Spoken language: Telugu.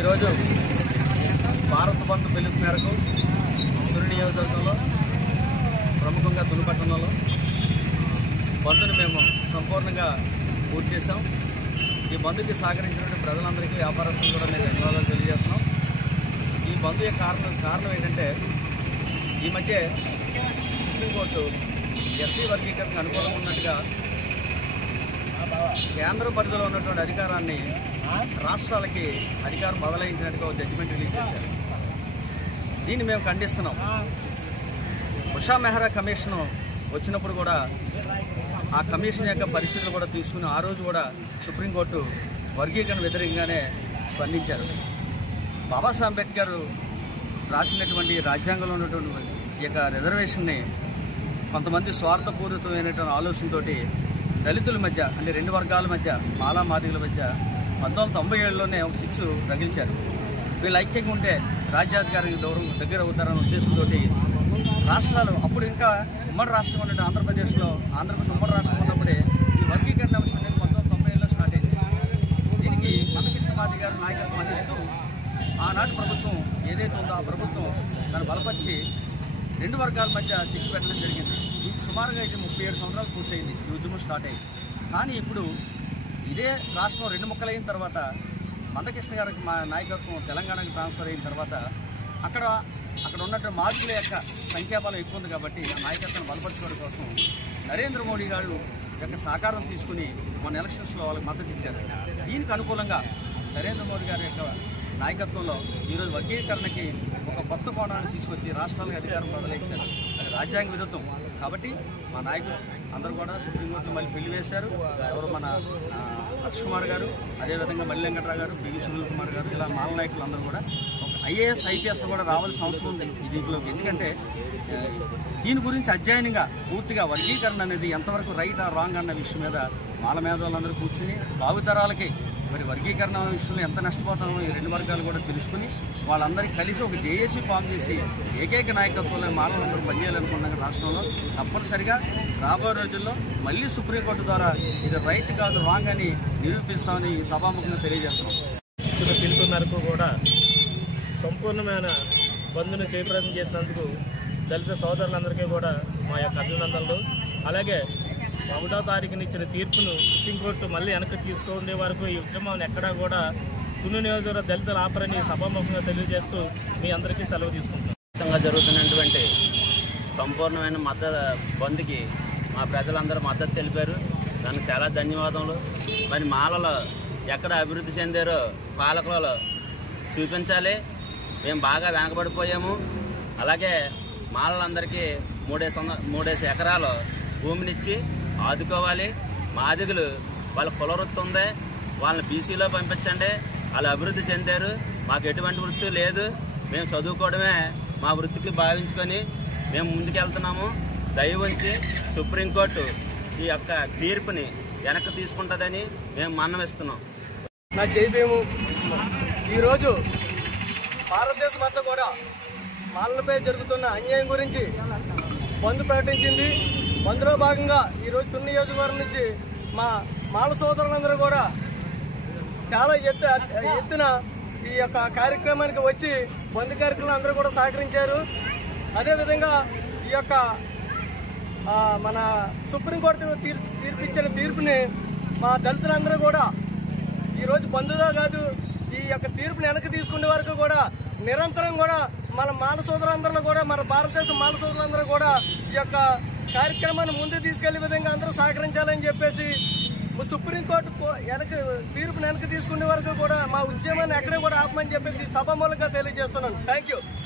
ఈరోజు భారత బంధు పిలుపు మేరకు తుని నియోజకవర్గంలో ప్రముఖంగా తుని పట్టణంలో బంధుని మేము సంపూర్ణంగా పూర్తి చేశాం. ఈ బంధుకి సహకరించినటువంటి ప్రజలందరికీ వ్యాపారస్తులు కూడా మేము ధన్యవాదాలు తెలియజేస్తున్నాం. ఈ బంధు యొక్క కారణం ఏంటంటే ఈ మధ్య సుప్రీంకోర్టు ఎస్సీ వర్గీకరణకు అనుకూలంగా ఉన్నట్టుగా కేంద్ర పరిధిలో ఉన్నటువంటి అధికారాన్ని రాష్ట్రాలకి అధికారం బదలాయించినట్టుగా జడ్జిమెంట్ రిలీజ్ చేశారు. దీన్ని మేము ఖండిస్తున్నాం. ఉషా మెహ్రా కమిషన్ వచ్చినప్పుడు కూడా ఆ కమిషన్ యొక్క పరిస్థితులు కూడా తీసుకుని ఆ రోజు కూడా సుప్రీంకోర్టు వర్గీకరణ వ్యతిరేకంగానే స్పందించారు. బాబాసాహెబ్ అంబేద్కర్ రాసినటువంటి రాజ్యాంగంలో ఉన్నటువంటి ఈ యొక్క రిజర్వేషన్ని కొంతమంది స్వార్థపూరితమైనటువంటి ఆలోచనతోటి దళితుల మధ్య అంటే రెండు వర్గాల మధ్య మాలా మాదిగల మధ్య 1997లోనే ఒక శిక్ష తగిలించారు. వీళ్ళు ఐక్యంగా ఉంటే రాజ్యాధికారికి దగ్గర అవుతారన్న ఉద్దేశంతో రాష్ట్రాలు అప్పుడు ఇంకా ఉమ్మడి రాష్ట్రం ఉన్నట్టు ఆంధ్రప్రదేశ్ ఉమ్మడి రాష్ట్రం ఉన్నప్పుడే ఈ వర్గీకరణ అంశం అనేది 1997లో స్టార్ట్ అయింది. దీనికి మందకృష్ణ మాది గారు నాయకత్వం వహిస్తూ ఆనాటి ప్రభుత్వం ఏదైతే ఉందో ఆ ప్రభుత్వం దాన్ని బలపరిచి రెండు వర్గాల మధ్య శిక్ష పెట్టడం జరిగింది. ఇది సుమారుగా ఇది 37 సంవత్సరాలు పూర్తయింది ఈ ఉద్యమం స్టార్ట్ అయింది. కానీ ఇప్పుడు ఇదే రాష్ట్రం రెండు ముక్కలైన తర్వాత మందకృష్ణ గారికి మా నాయకత్వం తెలంగాణకి ట్రాన్స్ఫర్ అయిన తర్వాత అక్కడ ఉన్నటువంటి మార్పుల యొక్క సంఖ్యాబలం ఎక్కువ ఉంది కాబట్టి ఆ నాయకత్వాన్ని బలపరచుకోవడం కోసం నరేంద్ర మోడీ గారు యొక్క సహకారం తీసుకుని మన ఎలక్షన్స్లో వాళ్ళకి మద్దతు ఇచ్చారు. దీనికి అనుకూలంగా నరేంద్ర మోడీ గారి యొక్క నాయకత్వంలో ఈరోజు వర్గీకరణకి ఒక కొత్త కోణాన్ని తీసుకొచ్చి రాష్ట్రాలకు అధికారం బదలాయించారు. అది రాజ్యాంగ విరుద్ధం కాబట్టి మా నాయకులు అందరూ కూడా సుప్రీంకోర్టులో మళ్ళీ బిల్లు వేశారు. ఎవరు మన లక్ష్ కుమార్ గారు, అదేవిధంగా మల్లి వెంకట్రావు గారు, పివి సునీల్ కుమార్ గారు, ఇలా మాల నాయకులు అందరూ కూడా ఒక ఐఏఎస్ ఐపీఎస్ కూడా రావాల్సిన అవసరం ఉంది దీంట్లోకి. ఎందుకంటే దీని గురించి అధ్యయనంగా పూర్తిగా వర్గీకరణ అనేది ఎంతవరకు రైట్ ఆ రాంగ్ అన్న విషయం మీద మాల మేధావులందరూ కూర్చుని భావితరాలకి మరి వర్గీకరణ విషయంలో ఎంత నష్టపోతామో ఈ రెండు వర్గాలు కూడా తెలుసుకుని వాళ్ళందరికీ కలిసి ఒక జేఏసీ ఫామ్ చేసి ఏకైక నాయకత్వంలో మానవులందరూ పనిచేయాలనుకున్నాక రాష్ట్రంలో తప్పనిసరిగా రాబోయే రోజుల్లో మళ్ళీ సుప్రీంకోర్టు ద్వారా ఇది రైట్ కాదు రాంగ్ అని నిరూపిస్తామని ఈ సభాముఖంగా తెలియజేస్తున్నాం. ఇచ్చిన పిలుపు మేరకు కూడా సంపూర్ణమైన బంధును జయప్రదం చేసినందుకు దళిత సోదరులందరికీ కూడా మా యొక్క అభినందనలు. అలాగే 1వ తారీఖున ఇచ్చిన తీర్పును సుప్రీంకోర్టు మళ్ళీ వెనక్కి తీసుకునే వరకు ఈ ఉద్యమం ఎక్కడా కూడా తుని నియోజకవర్గ దళితుల ఆపరని సభాముఖంగా తెలియజేస్తూ మీ అందరికీ సెలవు తీసుకుంటాం. జరుగుతున్నటువంటి సంపూర్ణమైన మద్దతు బంద్కి మా ప్రజలందరూ మద్దతు తెలిపారు. దానికి చాలా ధన్యవాదములు. మరి మాలలో ఎక్కడ అభివృద్ధి చెందారో పాలకులలో చూపించాలి. మేము బాగా వెనకబడిపోయాము. అలాగే మాలలందరికీ 3 ఎకరాలు భూమినిచ్చి ఆదుకోవాలి. మాదిగులు వాళ్ళ కులవృత్తి ఉంది, వాళ్ళని బీసీలో పంపించండి. వాళ్ళు అభివృద్ధి చెందారు. మాకు ఎటువంటి వృత్తి లేదు, మేము చదువుకోవడమే మా వృత్తికి భావించుకొని మేము ముందుకెళ్తున్నాము. దయ ఉంచి సుప్రీంకోర్టు ఈ యొక్క తీర్పుని వెనక్కి తీసుకుంటుందని మేము మన్నవిస్తున్నాం. నా జైభీము ఈరోజు భారతదేశం అంతా కూడా మాలలపై జరుగుతున్న అన్యాయం గురించి బంద్ ప్రకటించింది. బంద్లో భాగంగా ఈరోజు తుని నియోజకవర్గం నుంచి మా మాల సోదరులందరూ కూడా చాలా ఎత్తున ఈ యొక్క కార్యక్రమానికి వచ్చి బంద్ కార్యక్రమం అందరూ కూడా సహకరించారు. అదేవిధంగా ఈ యొక్క మన సుప్రీంకోర్టు తీర్పిచ్చిన తీర్పుని మా దళితులందరూ కూడా ఈరోజు బంధుగా కాదు ఈ యొక్క తీర్పుని వెనక్కి తీసుకునే వరకు కూడా నిరంతరం కూడా మన మాల సోదరులందరూ కూడా మన భారతదేశం మాల సోదరులందరూ కూడా ఈ యొక్క కార్యక్రమాన్ని ముందుకు తీసుకెళ్లే విధంగా అందరూ సహకరించాలని చెప్పేసి సుప్రీంకోర్టు తీర్పుని వెనక్కి తీసుకునే వరకు కూడా మా ఉద్యమాన్ని ఎక్కడే కూడా ఆపమని చెప్పేసి సభామూలంగా తెలియజేస్తున్నాను. Thank you.